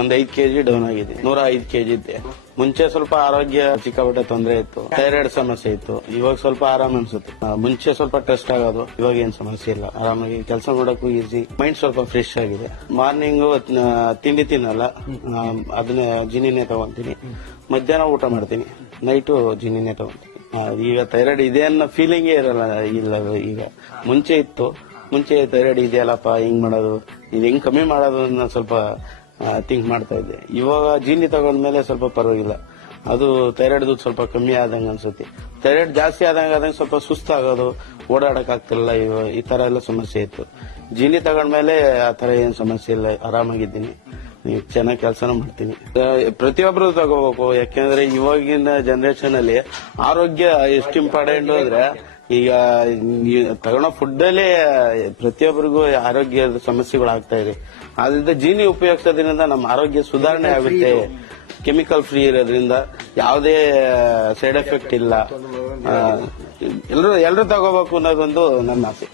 ಒಂದ್ 5 kg down ಆಗಿದೆ. 105 kg ಇದ್ದೆ. ಮುಂಚೆ ಸ್ವಲ್ಪ ಆರೋಗ್ಯ ಸಿಕ್ಕಾಪಟ್ಟೆ ತೊಂದರೆ ಇತ್ತು, ಥೈರಾಯ್ಡ್ ಸಮಸ್ಯೆ ಇತ್ತು. ಇವಾಗ ಸ್ವಲ್ಪ ಆರಾಮ್ ಅನ್ಸುತ್ತೆ. ಮುಂಚೆ ಸ್ವಲ್ಪ ಟೆಸ್ಟ್ ಆಗೋದು, ಇವಾಗ ಏನ್ ಸಮಸ್ಯೆ ಇಲ್ಲ. ಆರಾಮಾಗಿ ಕೆಲಸ ಮಾಡೋಕ್ಕೂ ಈಸಿ, ಮೈಂಡ್ ಸ್ವಲ್ಪ ಫ್ರೆಶ್ ಆಗಿದೆ. ಮಾರ್ನಿಂಗ್ ತಿಂಡಿ ತಿನ್ನಲ್ಲ, ಅದನ್ನ ಜಿನಿನೇ ತಗೊಂತೀನಿ. ಮಧ್ಯಾಹ್ನ ಊಟ ಮಾಡ್ತೀನಿ, ನೈಟು ಜಿನಿನೇ ತಗೊಂತೀನಿ. ಈಗ ಥೈರಾಯ್ಡ್ ಇದೆ ಅನ್ನೋ ಫೀಲಿಂಗೇ ಇಲ್ಲ ಈಗ. ಮುಂಚೆ ಇತ್ತು, ಮುಂಚೆ ಥೈರಾಯ್ಡ್ ಇದೆಯಲ್ಲಪ್ಪ ಹಿಂಗ್ ಮಾಡೋದು, ಇದು ಹೆಂಗ್ ಕಮ್ಮಿ ಮಾಡೋದು ಅನ್ನೋ ಸ್ವಲ್ಪ ಥಿಂಕ್ ಮಾಡ್ತಾ ಇದ್ದೆ. ಇವಾಗ ಜೀನಿ ತಗೊಂಡ್ಮೇಲೆ ಸ್ವಲ್ಪ ಪರವಾಗಿಲ್ಲ. ಅದು ಥೈರಾಯ್ಡ್ ಸ್ವಲ್ಪ ಕಮ್ಮಿ ಆದಂಗೆ ಅನ್ಸುತ್ತೆ. ಥೈರಾಯ್ಡ್ ಜಾಸ್ತಿ ಆದಂಗೆ ಸ್ವಲ್ಪ ಸುಸ್ತಾಗೋದು, ಓಡಾಡಕ್ ಆಗ್ತಿಲ್ಲ, ಈ ತರ ಎಲ್ಲ ಸಮಸ್ಯೆ ಇತ್ತು. ಜೀನಿ ತಗೊಂಡ್ಮೇಲೆ ಆ ತರ ಏನ್ ಸಮಸ್ಯೆ ಇಲ್ಲ, ಆರಾಮಾಗಿದ್ದೀನಿ. ಚೆನ್ನಾಗಿ ಕೆಲಸನೂ ಮಾಡ್ತೀನಿ. ಪ್ರತಿಯೊಬ್ರು ತಗೋಬೇಕು, ಯಾಕೆಂದ್ರೆ ಇವಾಗಿನ ಜನರೇಷನ್ ಅಲ್ಲಿ ಆರೋಗ್ಯ ಎಷ್ಟು ಇಂಪಾರ್ಟೆಂಟ್ ಅಂದ್ರೆ, ಈಗ ತಗೊಳ್ಳೋ ಫುಡ್ ಅಲ್ಲೇ ಪ್ರತಿಯೊಬ್ಬರಿಗೂ ಆರೋಗ್ಯದ ಸಮಸ್ಯೆಗಳು ಆಗ್ತಾ ಇದೆ. ಆದ್ರಿಂದ ಜೀನಿ ಉಪಯೋಗಿಸೋದ್ರಿಂದ ನಮ್ಮ ಆರೋಗ್ಯ ಸುಧಾರಣೆ ಆಗುತ್ತೆ. ಕೆಮಿಕಲ್ ಫ್ರೀ ಇರೋದ್ರಿಂದ ಯಾವುದೇ ಸೈಡ್ ಎಫೆಕ್ಟ್ ಇಲ್ಲ. ಎಲ್ಲರೂ ತಗೋಬೇಕು ಅನ್ನೋದೊಂದು ನನ್ನ ಆಸೆ.